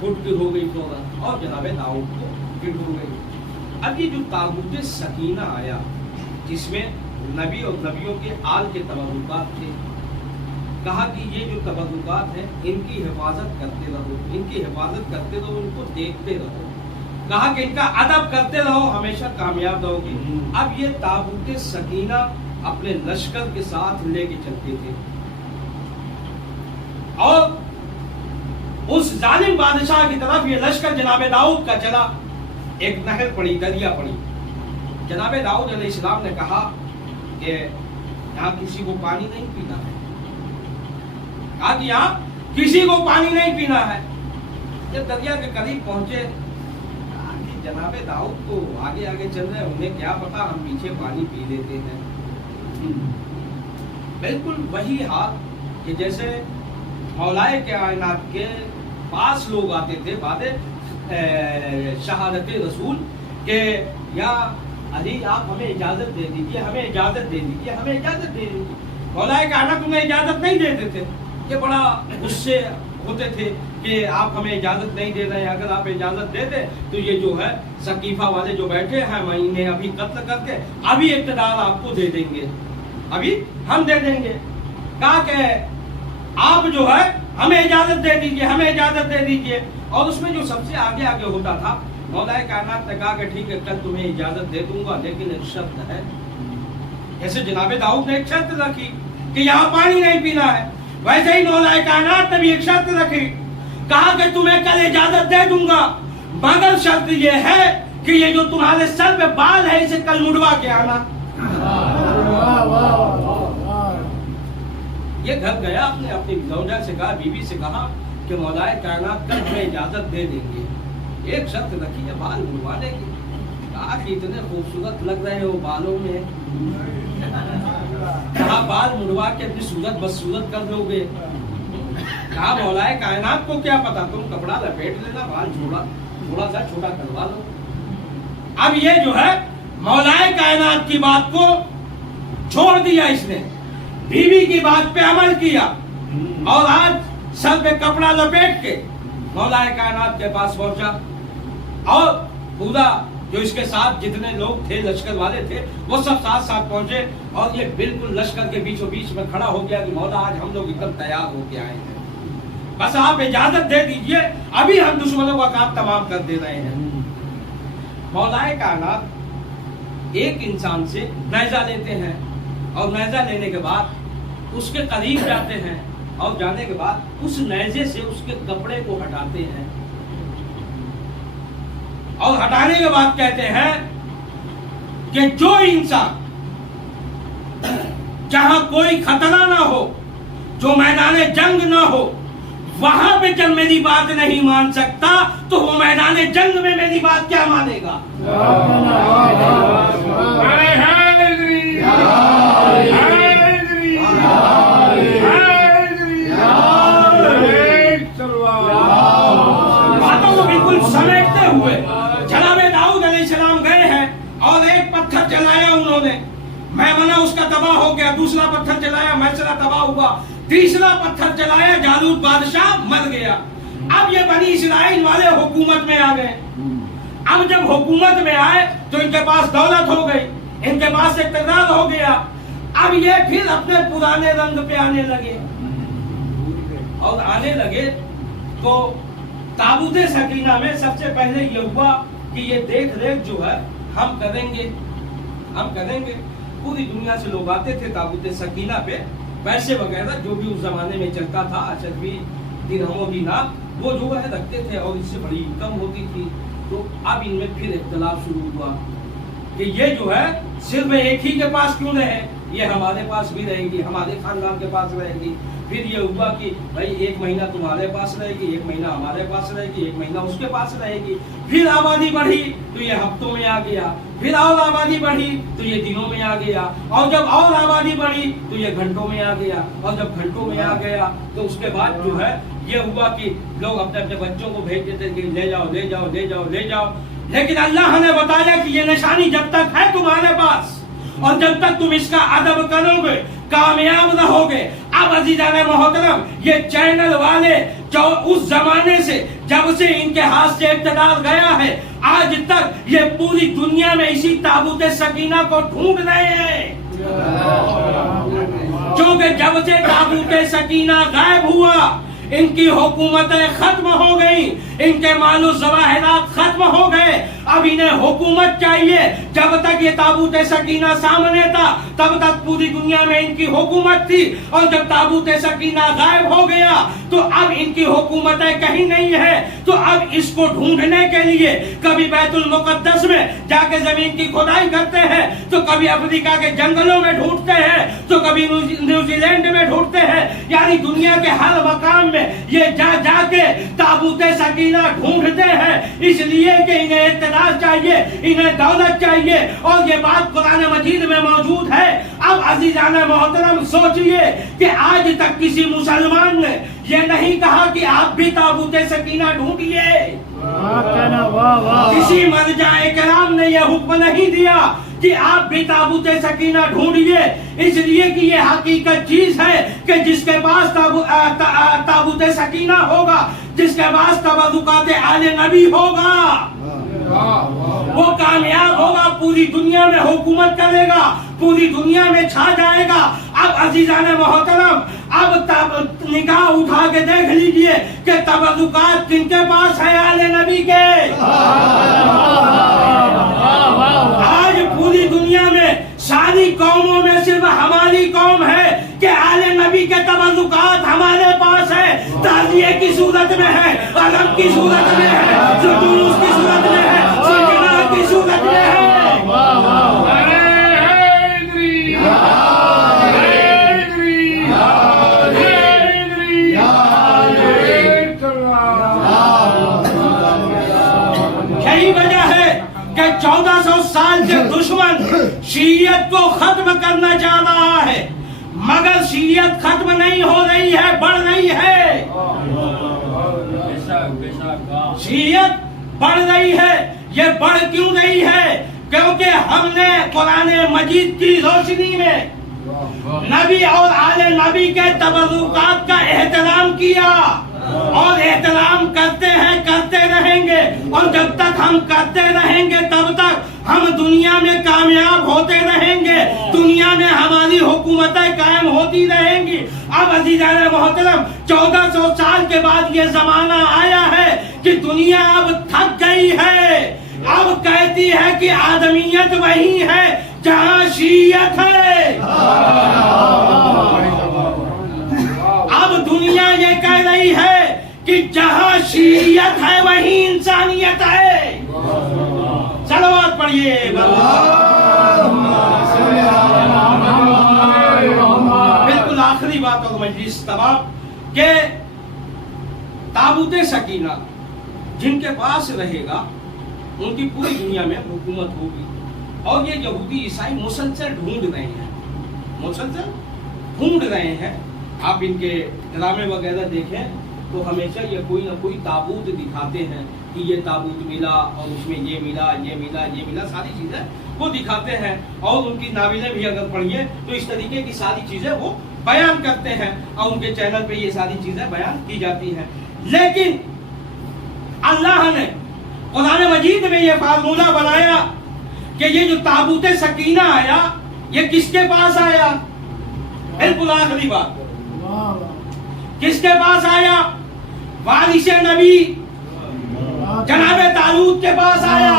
فٹ کی ہو گئی فوراً اور جناب داؤد کو فٹ ہو گئی. اب یہ جو تابوت سکینہ آیا جس میں نبی اور نبیوں کے آل کے تبرکات تھے، کہا کہ یہ جو تبرکات ہیں ان کی حفاظت کرتے رہو، ان کی حفاظت کرتے رہو، ان کو دیکھتے رہو. کہا کہ ان کا ادب کرتے رہو، ہمیشہ کامیاب رہو گے. اب یہ تابوت سکینہ اپنے لشکر کے ساتھ لے کے چلتے تھے اور اس ظالم بادشاہ کی طرف یہ لشکر جناب داؤد کا چلا. ایک نہر پڑی، دریا پڑی. جناب داؤد علیہ السلام نے کہا کہ یہاں کسی کو پانی نہیں پینا ہے. کہا کہ یہاں کسی کو پانی نہیں پینا ہے. جب دریا کے قریب پہنچے، جناب داؤد تو آگے آگے چل رہے، انہیں کیا پتا ہم پیچھے پانی پی لیتے ہیں. بالکل وہی حال کہ جیسے مولائے کائنات کے پاس لوگ آتے تھے بعد شہادت رسول کہ یا علی آپ ہمیں اجازت دے دیجیے، ہمیں اجازت دے دیجیے، ہمیں اجازت دے دیجیے. مولائے کائنات انہیں اجازت نہیں دیتے تھے کہ بڑا غصے ہوتے تھے کہ آپ ہمیں اجازت نہیں دے رہے ہیں، اگر آپ اجازت دے دیں تو یہ جو ہے سقیفہ والے جو بیٹھے ہیں میں انہیں ابھی قتل کر کے ابھی اقتدار آپ کو دے دیں گے، ابھی ہم دے دیں گے. کہا کہ آپ جو ہے ہمیں اجازت دے دیجیے، ہمیں اجازت دے دیجیے. اور اس میں جو سب سے آگے آگے ہوتا تھا مولا کائنات نے کہا کہ ٹھیک ہے کل تمہیں اجازت دے دوں گا لیکن ایک شرط ہے. ایسے جناب داؤد نے ایک شرط رکھی کہ یہاں پانی نہیں پینا ہے، ویسے ہی مولا کائنات نے بھی ایک شرط رکھی. کہا کہ تمہیں کل اجازت دے دوں گا مگر شرط یہ ہے کہ یہ جو تمہارے سر پہ بال ہے اسے کل مڈوا کے آنا. یہ گھر گیا اپنی زوجہ سے کہا، بیوی سے کہا کہ مولا کائنات کل ہمیں اجازت دے دیں گے، ایک شرط رکھی ہے بال مڈوانے کی. کہا کہ اتنے خوبصورت لگ رہے ہو بالوں میں، کہا بال مڈوا کے اپنی صورت بدصورت کر دو گے. کہا مولا کائنات کو کیا پتا، تم کپڑا لپیٹ لینا، بال تھوڑا سا چھوٹا کروا لو. اب یہ جو ہے مولا کائنات کی بات کو چھوڑ دیا، اس نے بیوی کی بات پہ عمل کیا اور آج سر پہ کپڑا لپیٹ کے مولا کائنات کے پاس پہنچا اور پورا جو اس کے ساتھ جتنے لوگ تھے لشکر والے تھے وہ سب ساتھ ساتھ پہنچے اور یہ بالکل لشکر کے بیچوں بیچ میں کھڑا ہو گیا کہ مولا آج ہم لوگ ایک دم تیار ہو کے آئے ہیں، بس آپ اجازت دے دیجئے، ابھی ہم دشمنوں کا کام تمام کر دے رہے ہیں. مولا کائنات ایک انسان سے نیزہ لیتے ہیں اور نیزہ لینے کے بعد اس کے قریب جاتے ہیں اور جانے کے بعد اس نیزے سے اس کے کپڑے کو ہٹاتے ہیں اور ہٹانے کے بعد کہتے ہیں کہ جو انسان جہاں کوئی خطرہ نہ ہو، جو میدان جنگ نہ ہو، وہاں پہ جب میری بات نہیں مان سکتا تو وہ میدان جنگ میں میری بات کیا مانے گا. باتوں کو بالکل سمیٹتے ہوئے جناب داؤد علیہ السلام گئے ہیں اور ایک پتھر چلایا انہوں نے، میمنہ اس کا تباہ ہو گیا. دوسرا پتھر چلایا، میسرہ تباہ ہوا. تیسرا پتھر چلایا، جالوت بادشاہ مر گیا. اب یہ بنی اسرائیل والے حکومت میں آ گئے. اب جب حکومت میں آئے تو ان کے پاس دولت ہو گئی، ان کے پاس اقتدار ہو گیا. اب یہ پھر اپنے پرانے رنگ پہ آنے لگے اور آنے لگے تو تابوت سکینہ میں سب سے پہلے یہ ہوا کہ یہ دیکھ ریکھ جو ہے ہم کریں گے. پوری دنیا سے لوگ آتے تھے تابوت سکینہ پہ، پیسے وغیرہ جو بھی اس زمانے میں چلتا تھا، اشرفی درہم و دینار وہ جو ہے رکھتے تھے اور اس سے بڑی انکم ہوتی تھی. تو اب ان میں پھر اختلاف شروع ہوا کہ یہ جو ہے صرف ایک ہی کے پاس کیوں رہے، یہ ہمارے پاس بھی رہے گی، ہمارے خاندان کے پاس رہے گی. پھر یہ ہوا کہ بھائی ایک مہینہ تمہارے پاس رہے گی، ایک مہینہ ہمارے پاس رہے گی، ایک مہینہ اس کے پاس رہے گی. پھر آبادی بڑھی تو یہ ہفتوں میں آ گیا، پھر اور آبادی بڑھی تو یہ دنوں میں آ گیا، اور جب اور آبادی بڑھی تو یہ گھنٹوں میں آ گیا، اور جب گھنٹوں میں آ گیا تو اس کے بعد جو ہے یہ ہوا کہ لوگ اپنے اپنے بچوں کو بھیج دیتے کہ لے جاؤ لے جاؤ لے جاؤ لے جاؤ. لیکن اللہ نے بتایا کہ یہ نشانی جب تک ہے تمہارے پاس اور جب تک تم اس کا ادب کرو گے کامیاب رہو گے. اب عزیزان محترم یہ چینل والے جو اس زمانے سے جب سے ان کے ہاتھ سے اقتدار گیا ہے آج تک یہ پوری دنیا میں اسی تابوت سکینہ کو ڈھونڈ رہے ہیں. کیونکہ جب سے تابوت سکینہ غائب ہوا ان کی حکومتیں ختم ہو گئی, ان کے مال و ظواہرات ختم ہو گئے. اب انہیں حکومت چاہیے. جب تک یہ تابوت سکینہ سامنے تھا تب تک پوری دنیا میں ان کی حکومت تھی, اور جب تابوت سکینہ غائب ہو گیا تو اب ان کی حکومتیں کہیں نہیں ہے. تو اب اس کو ڈھونڈنے کے لیے کبھی بیت المقدس میں جا کے زمین کی کھدائی کرتے ہیں, تو کبھی افریقہ کے جنگلوں میں ڈھونڈتے ہیں, تو کبھی نیوزی لینڈ میں ڈھونڈتے ہیں. یعنی دنیا کے ہر مقام میں یہ جا کے تابوت سکینہ ڈھونڈتے ہیں, اس لیے کہ انہیں اقتدار چاہیے, انہیں دولت چاہیے, اور یہ بات قرآن مجید میں موجود ہے. اب عزیزان محترم سوچئے کہ آج تک کسی مسلمان نے یہ نہیں کہا کہ آپ بھی تابوت سکینہ ڈھونڈیے. کسی مرجع کرام نے یہ حکم نہیں دیا کہ آپ بھی تابوت سکینہ ڈھونڈیے, اس لیے کہ یہ حقیقت چیز ہے کہ جس کے پاس تابوت سکینہ ہوگا, جس کے پاس تبرکات آل نبی ہوگا, وہ کامیاب ہوگا, پوری دنیا میں حکومت کرے گا, پوری دنیا میں چھا جائے گا. اب عزیزان محترم اب نگاہ اٹھا کے دیکھ لیجئے کہ تبرکات کن کے پاس ہے, آل نبی کے. آج پوری دنیا میں ساری قوموں میں صرف ہماری قوم ہے کہ آل نبی کے تبرکات ہمارے پاس ہے. تعزیے کی صورت میں ہے, علم کی صورت میں ہے, جلوس کی صورت میں ہے, سجدہ کی صورت میں ہے. یہی وجہ ہے کہ 1400 سال سے دشمن شیعیت کو ختم کرنا چاہ رہا ہے, مگر شیعیت ختم نہیں ہو رہی ہے, بڑھ رہی ہے. شیعیت بڑھ رہی ہے. یہ بڑھ کیوں رہی ہے؟ کیونکہ ہم نے قرآن مجید کی روشنی میں نبی اور آل نبی کے تبرکات کا احترام کیا, اور احترام کرتے ہیں, کرتے رہیں گے, اور جب تک ہم کرتے رہیں گے تب تک ہم دنیا میں کامیاب ہوتے رہیں گے, دنیا میں ہماری حکومتیں قائم ہوتی رہیں گی. اب عزیزان محترم 1400 سال کے بعد یہ زمانہ آیا ہے کہ دنیا اب تھک گئی ہے, اب کہتی ہے کہ آدمیت وہی ہے جہاں شیعیت ہے. اب دنیا یہ کہہ رہی ہے کہ جہاں شیعیت ہے وہیں انسانیت ہے. صلوات پڑھیے. بالکل آخری بات اور مجلس تمام کہ تابوت سکینہ جن کے پاس رہے گا ان کی پوری دنیا میں حکومت ہوگی. اور یہ یہودی عیسائی مسلسل ڈھونڈ رہے ہیں, مسلسل ڈھونڈ رہے ہیں. آپ ان کے ڈرامے وغیرہ دیکھیں تو ہمیشہ یہ کوئی نہ کوئی تابوت دکھاتے ہیں کہ یہ تابوت ملا اور اس میں یہ ملا, یہ ملا, یہ ملا, ساری چیزیں وہ دکھاتے ہیں. اور ان کی ناولیں بھی اگر پڑھیے تو اس طریقے کی ساری چیزیں وہ بیان کرتے ہیں, اور ان کے چینل پہ یہ ساری چیزیں بیان کی جاتی ہیں. لیکن اللہ نے قرآن مجید میں یہ فارمولہ بنایا کہ یہ جو تابوت سکینہ آیا یہ کس کے پاس آیا؟ بالکل آخری بات, کس کے پاس آیا؟ وارث نبی جناب طالوت کے پاس آیا.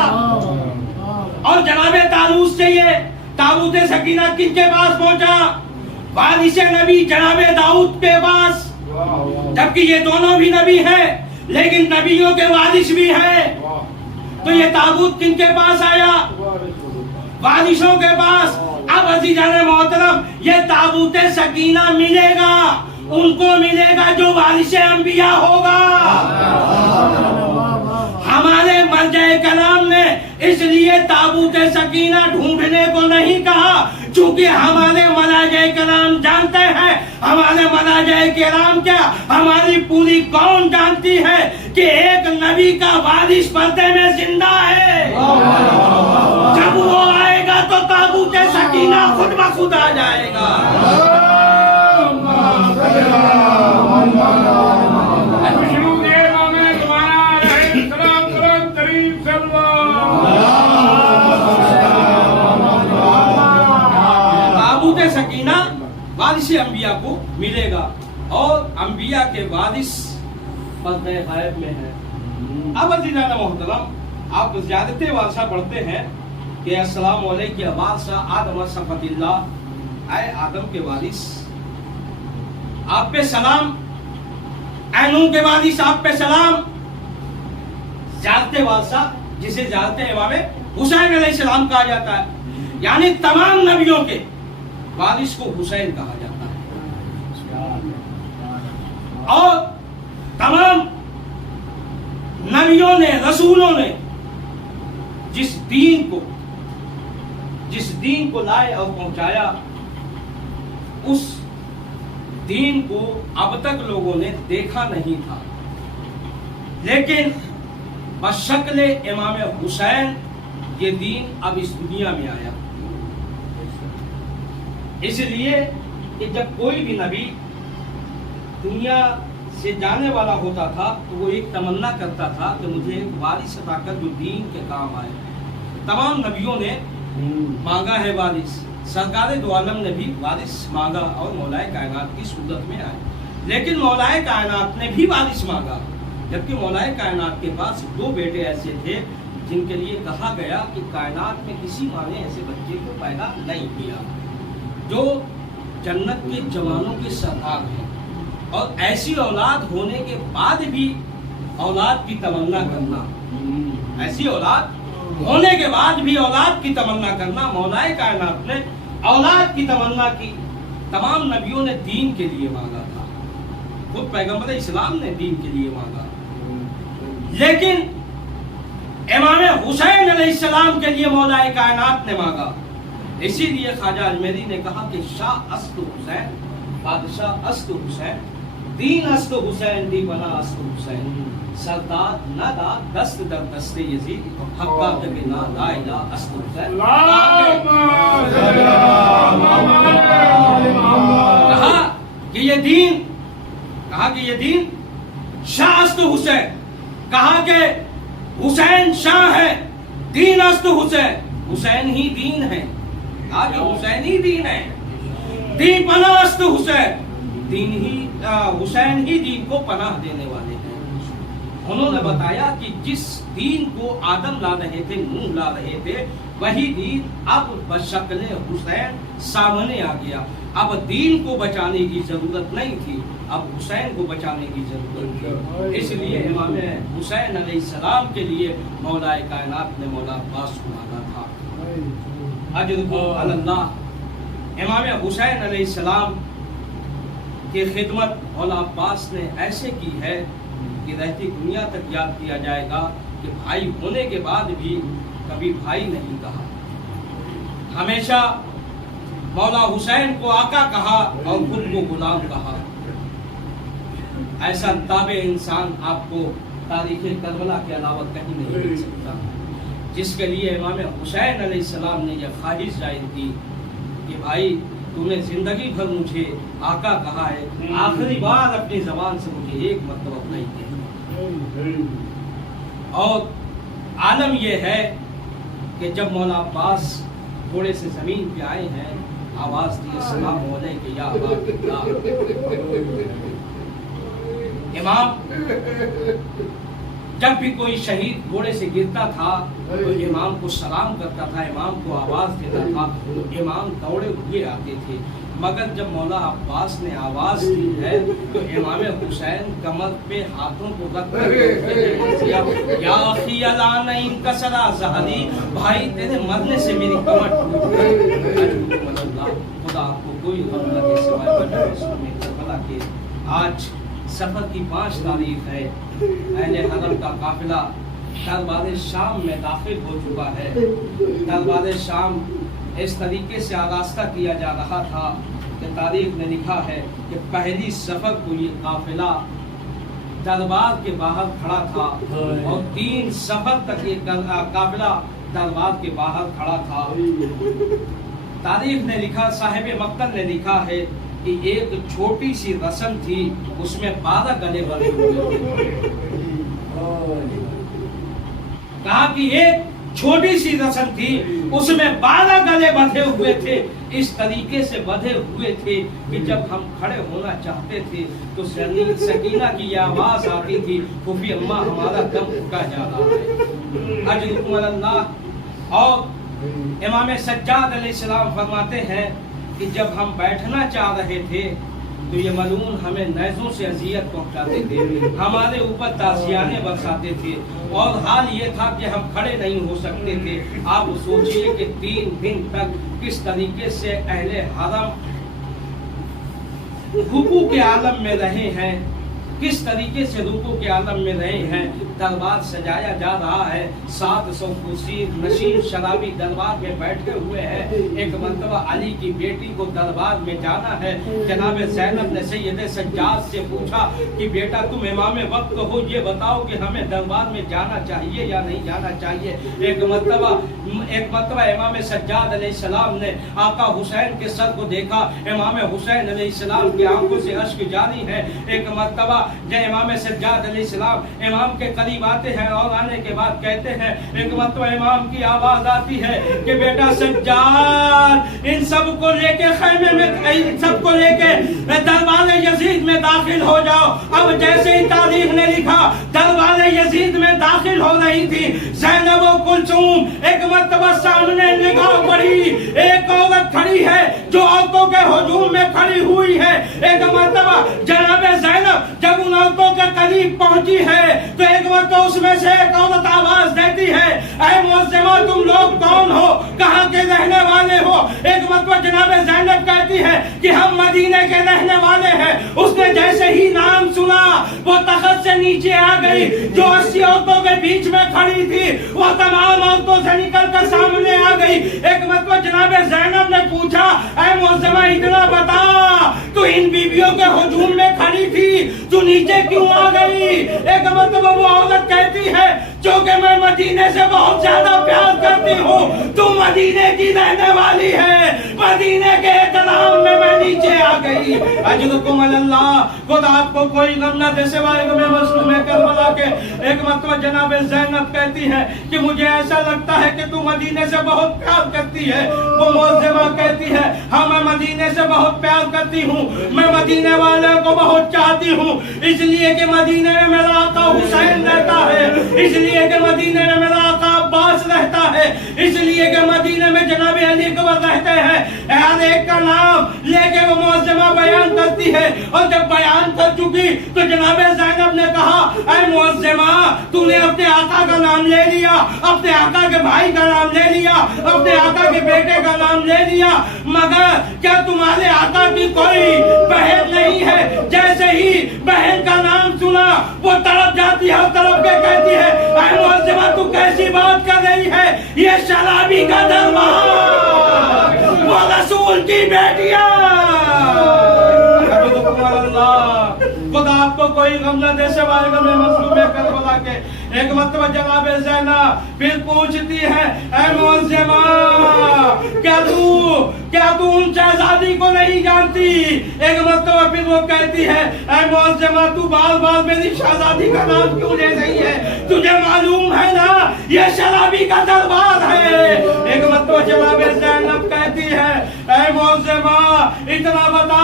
اور جناب طالوت سے یہ تابوت سکینہ کن کے پاس پہنچا؟ وارث نبی جناب داؤد کے پاس. جبکہ یہ دونوں بھی نبی ہیں لیکن نبیوں کے وارث بھی ہیں. تو یہ تابوت کن کے پاس آیا؟ وارثوں کے پاس. اب عزیزان محترم یہ تابوت سکینہ ملے گا ان کو ملے گا جو وارث انبیاء ہوگا. ہمارے مرجع کلام نے اس لیے تابوت سکینہ ڈھونڈنے کو نہیں کہا چونکہ ہمارے مرجع کلام جانتے ہیں ہمارے مراجع کرام کیا ہماری پوری قوم جانتی ہے کہ ایک نبی کا وارث پردے میں زندہ ہے. جب وہ آئے گا تو تابوت سکینہ خود بخود آ جائے گا. سکینہ وارث انبیاء کو ملے گا اور انبیاء کے وارث پردہ غیب میں ہے. اب عزیزان محترم آپ زیادت وارثہ پڑھتے ہیں کہ السلام علیکم یا وارثہ آدم صفت اللہ، اے آدم کے وارث آپ پہ سلام، اے نوح کے وارث آپ پہ سلام. زیادت وارثہ جسے زیادت امام حسین علیہ السلام کہا جاتا ہے، یعنی تمام نبیوں کے وارث کو حسین کہا جاتا ہے. اور تمام نبیوں نے رسولوں نے جس دین کو لائے اور پہنچایا، اس دین کو اب تک لوگوں نے دیکھا نہیں تھا، لیکن بشکل امام حسین یہ دین اب اس دنیا میں آیا. اس لیے کہ جب کوئی بھی نبی دنیا سے جانے والا ہوتا تھا تو وہ ایک تمنا کرتا تھا کہ مجھے ایک وارث عطا کر جو دین کے کام آئے. تمام نبیوں نے مانگا ہے وارث، سرکار دو عالم نے بھی وارث مانگا اور مولا کائنات کی صورت میں آئے. لیکن مولا کائنات نے بھی وارث مانگا، جبکہ مولا کائنات کے پاس 2 بیٹے ایسے تھے جن کے لیے کہا گیا کہ کائنات میں کسی ماں نے ایسے بچے کو پیدا نہیں کیا، جو جنت کے جوانوں کے سردار ہیں. اور ایسی اولاد ہونے کے بعد بھی اولاد کی تمنا کرنا، ایسی اولاد ہونے کے بعد بھی اولاد کی تمنا کرنا، مولا کائنات نے اولاد کی تمنا کی. تمام نبیوں نے دین کے لیے مانگا تھا، خود پیغمبر اسلام نے دین کے لیے مانگا، لیکن امام حسین علیہ السلام کے لیے مولا کائنات نے مانگا. اسی لیے خواجہ اجمیری نے کہا کہ شاہ است حسین، بادشاہ است حسین، دین است حسین، دی بنا است حسین، سردار نہ دا دست در دست یزید، حقا کے بنا لا الہ است حسین. کہا کہ یہ دین شاہ است حسین، کہا کہ حسین شاہ ہے، دین است حسین، حسین ہی دین ہے. آگے حسین ہی دین ہے، دین پناہ است حسین، حسین ہی دین کو پناہ دینے والے ہیں. انہوں نے بتایا کہ جس دین کو آدم لا رہے تھے، نوح لا رہے تھے، وہی دین اب بشکل حسین سامنے آ گیا. اب دین کو بچانے کی ضرورت نہیں تھی، اب حسین کو بچانے کی ضرورت تھی. اس لیے امام حسین علیہ السلام کے لیے مولا کائنات نے مولا عباس کو مانگا تھا. اجرکم علی اللہ. امام حسین علیہ السلام کی خدمت مولا عباس نے ایسے کی ہے کہ رہتی دنیا تک یاد کیا جائے گا کہ بھائی ہونے کے بعد بھی کبھی بھائی نہیں کہا، ہمیشہ مولا حسین کو آقا کہا اور خود کو غلام کہا. ایسا تابع انسان آپ کو تاریخ کربلا کے علاوہ کہیں نہیں مل سکتا، جس کے لیے امام حسین علیہ السلام نے یہ خواہش ظاہر کی کہ بھائی تو نے زندگی بھر مجھے آقا کہا ہے، آخری بار اپنی زبان سے مجھے ایک مرتبہ نہیں کہنا. اور عالم یہ ہے کہ جب مولا عباس گھوڑے سے زمین پہ آئے ہیں، آواز دی السلام علیکم یا ابا عبداللہ. امام جب بھی کوئی شہید گھوڑے سے گرتا تھا تو امام کو سلام کرتا تھا، امام کو آواز دیتا تھا، تو امام دوڑے ہوئے آتے تھے. مگر جب مولا عباس نے آواز دی ہے تو امام حسین کمر پہ ہاتھوں کو رکھ کر یا اخی الان انکسر ظہری، بھائی تیرے مرنے سے میری کمر ٹوٹ گئی. خدا آپ کو کوئی غم نہ دے سوائے وجہ رسول میں کربلا کے. آج سفر کی 5 تاریخ ہے، اہل حرم کا قافلہ دربار شام میں داخل ہو چکا ہے. دربار شام اس طریقے سے آراستہ کیا جا رہا تھا کہ تاریخ نے لکھا ہے کہ پہلی سفر کو یہ قافلہ دربار کے باہر کھڑا تھا اور 3 سفر تک یہ قافلہ دربار کے باہر کھڑا تھا۔ تاریخ نے لکھا، صاحب مقتل نے لکھا ہے کہ ایک چھوٹی سی رسم تھی، اس میں 12 گلے بنے ہوئے تھے۔ کہا کہ ایک چھوٹی سی رسم تھی، اس میں 12 گلے بندھے ہوئے تھے، اس طریقے سے بندھے ہوئے تھے کہ جب ہم کھڑے ہونا چاہتے تھے تو سکینہ کی یہ آواز آتی تھی، پھوپھی اماں ہمارا دم رکا جا رہا ہے، اجرکم اللہ۔ اور امام سجاد علیہ السلام فرماتے ہیں کہ جب ہم بیٹھنا چاہ رہے تھے تو یہ ملعون ہمیں نیزوں سے اذیت پہنچاتے تھے، ہمارے اوپر تازیانے برساتے تھے، اور حال یہ تھا کہ ہم کھڑے نہیں ہو سکتے تھے۔ آپ سوچئے کہ 3 دن تک کس طریقے سے اہل حرم رکوع کے عالم میں رہے ہیں، کس طریقے سے رکوع کے عالم میں رہے ہیں۔ دربار سجایا جا رہا ہے، 700 کرسی نشین شرابی دربار میں بیٹھے ہوئے ہیں۔ ایک مرتبہ علی کی بیٹی کو دربار میں جانا ہے، جناب زینب نے سید سجاد سے پوچھا کہ بیٹا تم امام وقت ہو، یہ بتاؤ کہ ہمیں دربار میں جانا چاہیے یا نہیں جانا چاہیے۔ ایک مرتبہ امام سجاد علیہ السلام نے آقا حسین کے سر کو دیکھا، امام حسین علیہ السلام کی آنکھوں سے اشک جاری ہے۔ ایک مرتبہ جب امام سجاد علیہ السلام امام کے قریب آتے ہیں اور آنے کے بعد کہتے ہیں، ایک مرتبہ امام کی آواز آتی ہے کہ بیٹا سجاد ان سب کو لے کے خیمے میں، ان سب کو لے کے دربار یزید میں داخل ہو جاؤ۔ اب جیسے ہی تاریخ نے لکھا دربار یزید میں داخل ہو رہی تھی زینب و کلثوم، ایک مرتبہ سامنے نگاہ پڑی، ایک عورت کھڑی ہے جو عورتوں کے ہجوم میں کھڑی ہوئی ہے۔ ایک مرتبہ جناب زینب جب ان عورتوں کے قریب پہنچی ہے تو ایک وقت اس میں سے ایک عورت آواز دیتی ہے، اے معظمہ تم لوگ کون ہو، کہاں کے رہنے والے ہو؟ ایک مرتبہ جناب زینب کہتی ہے کہ ہم مدینے کے رہنے والے ہیں۔ اس نے جیسے ہی نام سنا وہ تخت سے نیچے آ گئی، جو 80 عورتوں کے بیچ میں کھڑی تھی وہ تمام عورتوں سے نکل کر سامنے آ گئی۔ ایک مرتبہ جناب زینب نے پوچھا، اے معظمہ اتنا بتا، تو ان بیویوں کے ہجوم میں کھڑی تھی تو نیچے کیوں آ گئی؟ ایک مرتبہ وہ عورت کہتی ہے، چونکہ میں مدینے سے بہت زیادہ پیار کرتی ہوں، تو مدینے کی رہنے والی ہے، مدینے کے احترام میں میں نیچے آ گئی۔ اجرکم اللہ، خدا آپ کو کوئی غم نہ دے سوائے کہ میں مظلوم کربلا کے۔ ایک مرتبہ جناب زینب کہتی ہے کہ مجھے ایسا لگتا ہے کہ تو مدینے سے بہت پیار کرتی ہے۔ وہ معظمہ کہتی ہے، ہاں میں مدینے سے بہت پیار کرتی ہوں، میں مدینے والے کو بہت چاہتی ہوں، اس لیے کہ مدینے میں میرا آقا حسین رہتا ہے، اس لیے کہ مدینے میں میرا آقا عباس رہتا ہے، اس لیے کہ مدینے میں جناب علی اکبر رہتے ہیں۔ ہر ایک کا نام لے کے وہ معظمہ بیان کرتی ہے، اور جب بیان کر چکی تو جناب زینب نے کہا، اے معظمہ تو نے اپنے آقا کا نام لے لیا، اپنے آقا کے بھائی کا نام لے لیا، اپنے آقا کے بیٹے کا نام لے لیا، مگر کیا تمہارے آقا کی کوئی بہن نہیں ہے؟ جیسے ہی بہن کا نام سنا وہ تڑپ جاتی ہے اور تڑپ کے کہتی ہے، اے معظمہ تو کیسی بات کر رہی ہے، یہ شرابی کا دربار، وہ رسول کی بیٹیاں۔ خدا آپ کو کوئی غم نہ دے سوائے کہ میں مظلوم کربلا کے۔ ایک مرتبہ جناب زینب پھر پوچھتی ہے، اے معظمہ کیا تو ان شہزادی کو نہیں جانتی؟ ایک مرتبہ پھر وہ کہتی ہے، اے معظمہ تو بار بار میری شہزادی کا نام کیوں لے رہی ہے؟ تجھے معلوم ہے نا یہ شرابی کا دربار ہے۔ ایک مرتبہ جناب زینب کہتی ہے، اے معظمہ اتنا بتا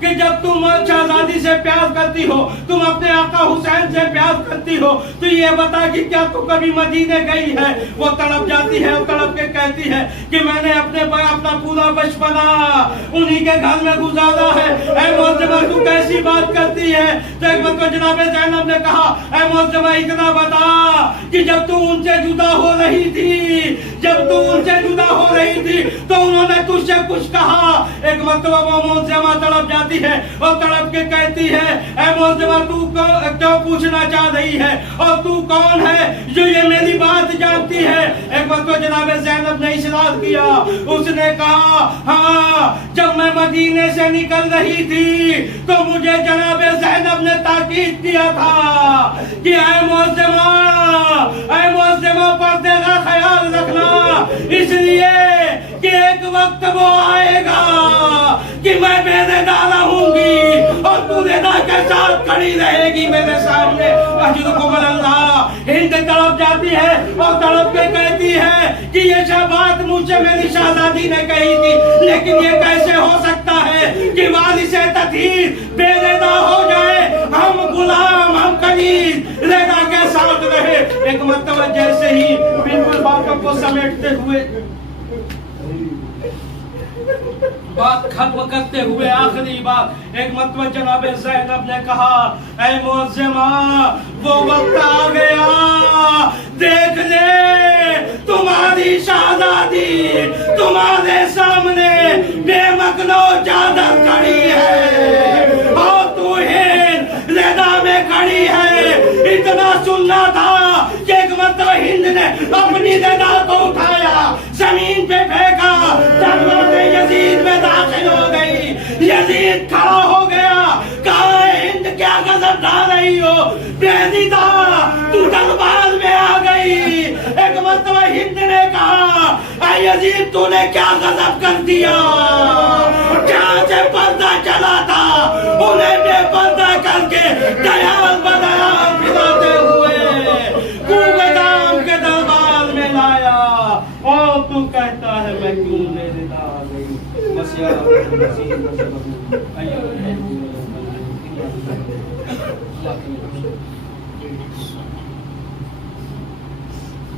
کہ جب تم شہزادی سے پیار کرتی ہو، تم اپنے آقا حسین سے پیار کرتی ہو، تو یہ بتا کہ کیا تو کبھی مدینے گئی ہے؟ وہ تڑپ جاتی ہے اور تڑپ کے کہتی ہے کہ میں نے اپنا پورا بچپنا انہی کے گھر میں گزارا ہے۔ اے معظمہ تو کیسی بات کرتی ہے؟ تو ایک مرتبہ جناب زینب نے کہا، اے معظمہ اتنا بتا کہ جب تو ان سے جدا ہو رہی تھی تو انہوں نے تجھ سے کچھ کہا؟ ایک مرتبہ وہ معظمہ تڑپ جاتی ہے اور تڑپ کے کہتی ہے، اے معظمہ تو کیوں پوچھنا چاہ رہی ہے، اور تو کون ہے جو یہ میری بات جانتی ہے؟ ایک مرتبہ جناب زینب نے اصرار کیا، اس نے کہا ہاں جب میں مدینے سے نکل رہی تھی تو مجھے جناب زینب نے تاکید کیا تھا کہ اے معظمہ پردے کا خیال رکھنا، اس لیے کہ ایک وقت وہ آئے گا کہ میں بے ردا ہوں گی اور تو ردا کے ساتھ کھڑی رہے گی میرے سامنے۔ اجرکم اللہ، ہند تڑپ جاتی ہے اور تڑپ کے کہتی ہے کہ یہ بات مجھ سے میری شہزادی نے کہی تھی، لیکن یہ کیسے ہو سکتا ہے کہ وارث تطہیر بے ردا ہو جائے، ہم غلام ہم کنیز ردا کے ساتھ رہے۔ ایک مرتبہ جیسے ہی بالکل باتوں کو سمیٹتے ہوئے، بات ختم کرتے ہوئے آخری بات، ایک مرتبہ جناب زینب نے کہا اے معظمہ وہ وقت آ گیا، دیکھ لے تمہاری شہزادی تمہارے سامنے بے مکنو چادر کھڑی ہے اور تو ہند ردا میں کھڑی ہے۔ اتنا سننا تھا کہ ایک مرتبہ ہند نے اپنی ردا کو اٹھایا، زمین پہ پھینکا، جنت یزید میں داخل ہو گئی۔ یزید کھڑا ہو گیا، کہا ہند کیا غضب ڈھا رہی ہو، بے ردا تو دربار میں آ گئی۔ ایک مرتبہ ہند نے کہا اے یزید تو نے کیا غضب کر دیا، جہاں سے پردہ چلا تھا انہیں بے پردہ کر کے دیال بدیال پھراتے ہوئے کوہ دام کے دربار میں لایا، اور تو کہتا ہے میں کیوں بے ردا آ گئی۔ بس یا رب مسیح